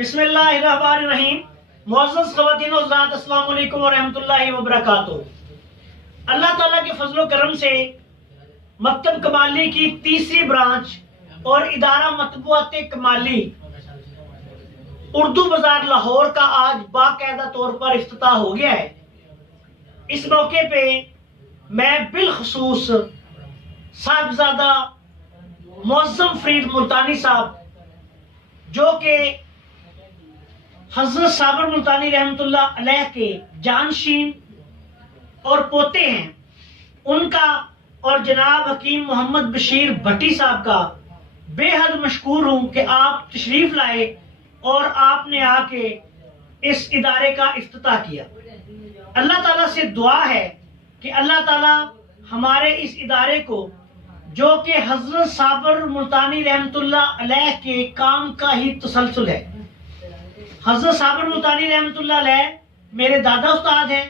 بسم اللہ الرحمن الرحیم. معزز خواتین و حضرات، السلام علیکم ورحمۃ اللہ وبرکاتہ. اللہ تعالیٰ کے فضل و کرم سے مکتب کمالی کی تیسری برانچ اور ادارہ مطبوعات کمالی اردو بازار لاہور کا آج باقاعدہ طور پر افتتاح ہو گیا ہے. اس موقع پہ میں بالخصوص صاحبزادہ معظم فرید ملتانی صاحب، جو کہ حضرت صابر ملتانی رحمۃ اللہ علیہ کے جانشین اور پوتے ہیں، ان کا اور جناب حکیم محمد بشیر بھٹی صاحب کا بے حد مشکور ہوں کہ آپ تشریف لائے اور آپ نے آ کے اس ادارے کا افتتاح کیا. اللہ تعالیٰ سے دعا ہے کہ اللہ تعالیٰ ہمارے اس ادارے کو، جو کہ حضرت صابر ملتانی رحمۃ اللہ علیہ کے کام کا ہی تسلسل ہے. حضرت صابر ملتانی رحمۃ اللہ علیہ میرے دادا استاد ہیں.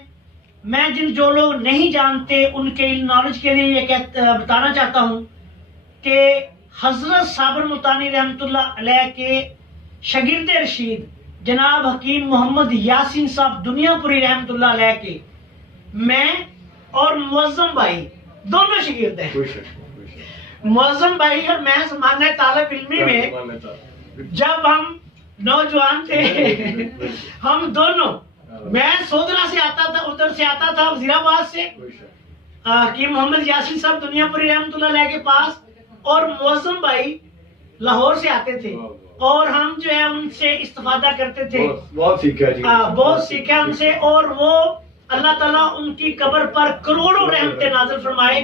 میں جو لوگ نہیں جانتے ان کے نالج کے لیے یہ بتانا چاہتا ہوں کہ حضرت صابر ملتانی رحمۃ اللہ علیہ کے شاگرد رشید جناب حکیم محمد یاسین صاحب دنیا پوری رحمۃ اللہ علیہ کے میں اور معظم بھائی دونوں شاگرد ہیں. معظم بھائی اور میں سمانہ طالب علمی میں جب ہم نوجوان تھے، ہم دونوں، میں سودرا سے آتا تھا، ادھر سے آتا تھا وزیر آباد سے، حکیم محمد یاسین صاحب دنیا پوری رحمۃ اللہ علیہ کے پاس، اور معظم بھائی لاہور سے آتے تھے، اور ہم جو ہے ان سے استفادہ کرتے تھے. بہت سیکھا ان سے، اور وہ اللہ تعالیٰ ان کی قبر پر کروڑوں رحمتیں نازل فرمائے.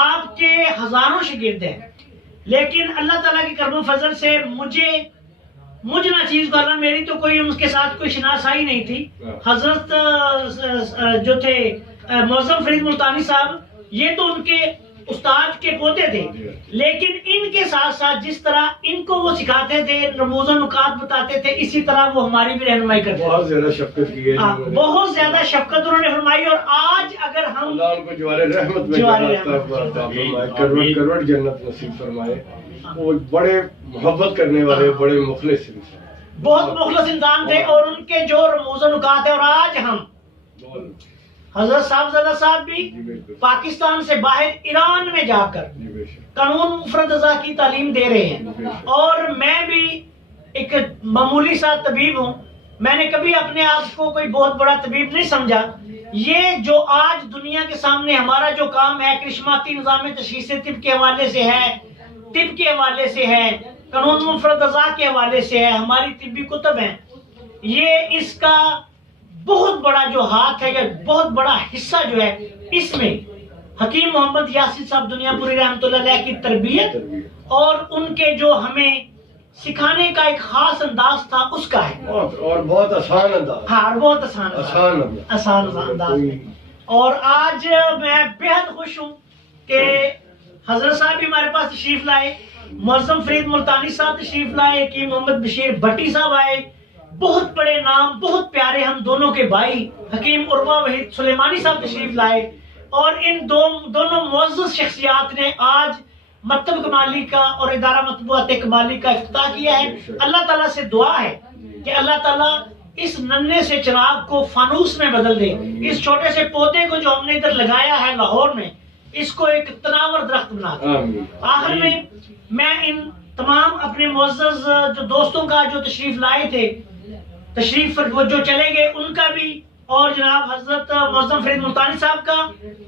آپ کے ہزاروں شاگرد ہیں، لیکن اللہ تعالیٰ کے کرم و فضل سے مجھ نہ چیز والا، میری تو کوئی ان کے ساتھ کوئی شناسائی نہیں تھی. حضرت جو تھے معظم فرید ملتانی صاحب، یہ تو ان کے استاد کے پوتے تھے، لیکن ان کے ساتھ ساتھ جس طرح ان کو وہ سکھاتے تھے، رموز و نکات بتاتے تھے، اسی طرح وہ ہماری بھی رہنمائی کرتے تھے. بہت زیادہ شفقت کی ہے، بہت زیادہ شفقت انہوں نے فرمائی. اور آج اگر ہم اللہ ان کو جوار رحمت میں کروڑ جنت نصیب فرمائے. وہ بڑے محبت کرنے والے، بڑے مخلص انسان، بہت مخلص انسان تھے، اور ان کے جو رموز و نکات ہے. اور آج ہم حضرت صاحبزادہ صاحب بھی پاکستان سے باہر ایران میں جا کر قانون مفرد ازا کی تعلیم دے رہے ہیں، اور میں بھی ایک معمولی سا طبیب ہوں. میں نے کبھی اپنے آپ کو کوئی بہت بڑا طبیب نہیں سمجھا. یہ جو آج دنیا کے سامنے ہمارا جو کام ہے، کرشماتی نظام تشخیص طب کے حوالے سے ہے، طب کے حوالے سے ہے، قانون مفرد ازا کے حوالے سے ہے، ہماری طبی کتب ہیں، یہ اس کا بہت بڑا جو ہاتھ ہے، یا بہت بڑا حصہ جو ہے، اس میں حکیم محمد یاسین صاحب دنیا پوری رحمۃ اللہ علیہ کی تربیت اور ان کے جو ہمیں سکھانے کا ایک خاص انداز تھا، اس کا ہے. اور بہت آسان انداز. ہاں، بہت آسان انداز. اور آج میں بے حد خوش ہوں کہ حضرت صاحب بھی ہمارے پاس تشریف لائے، معظم فرید ملتانی صاحب تشریف لائے، حکیم محمد بشیر بھٹی صاحب آئے. بہت بڑے نام، بہت پیارے ہم دونوں کے بھائی حکیم عروہ وحید سلیمانی صاحب تشریف لائے. اور ان دونوں معزز شخصیات نے آج مکتب کمالی کا اور ادارہ مطبوعات کمالی کا افتتاح کیا ہے. اللہ تعالیٰ سے دعا ہے کہ اللہ تعالیٰ اس ننھے سے چراغ کو فانوس میں بدل دے. اس چھوٹے سے پودے کو جو ہم نے ادھر لگایا ہے لاہور میں، اس کو ایک تناور درخت بنا دے. آخر میں ان تمام اپنے معزز جو دوستوں کا جو تشریف لائے تھے، تشریف وہ جو چلے گئے، ان کا بھی، اور جناب حضرت معظم فرید ملتانی صاحب کا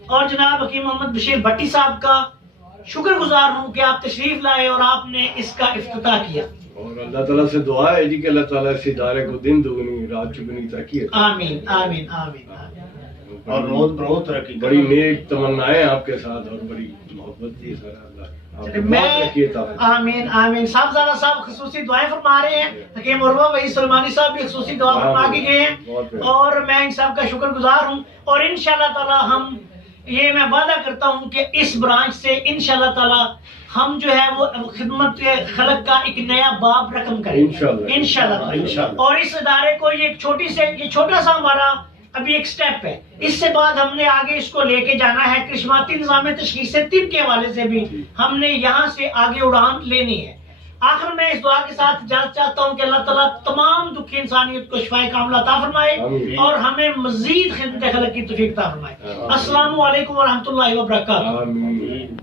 اور جناب حکیم محمد بشیر بھٹی صاحب کا شکر گزار ہوں کہ آپ تشریف لائے اور آپ نے اس کا افتتاح کیا. اور اللہ تعالیٰ سے دعا ہے کہ اللہ تعالیٰ اس ادارے کو دن دگنی رات چگنی ترقی. آمین آمین آمین. اور روز ترقی. بڑی نیک تمنائیں آپ کے ساتھ، اور بڑی محبت کی سر. آمین آمین. صاحبزادہ صاحب خصوصی دعائیں فرما رہے ہیں، حکیم عروہ وحید سلیمانی صاحب بھی خصوصی دعا فرما کے گئے ہیں، اور میں ان صاحب کا شکر گزار ہوں. اور انشاءاللہ تعالی میں وعدہ کرتا ہوں کہ اس برانچ سے انشاءاللہ تعالی ہم جو ہے وہ خدمت خلق کا ایک نیا باب رقم کریں انشاءاللہ. اور اس ادارے کو یہ چھوٹا سا ہمارا ابھی ایک سٹیپ ہے. اس سے بعد ہم نے آگے اس کو لے کے جانا ہے. کرشماتی نظام تشخیص طب کے حوالے سے بھی ہم نے یہاں سے آگے اڑان لینی ہے. آخر میں اس دعا کے ساتھ اجازت چاہتا ہوں کہ اللہ تعالیٰ تمام دکھی انسانیت کو شفائے کاملہ عطا فرمائے آمین۔ اور ہمیں مزید خدمت خلق کی توفیق عطا فرمائے۔ السلام علیکم ورحمۃ اللہ وبرکاتہ۔ آمین۔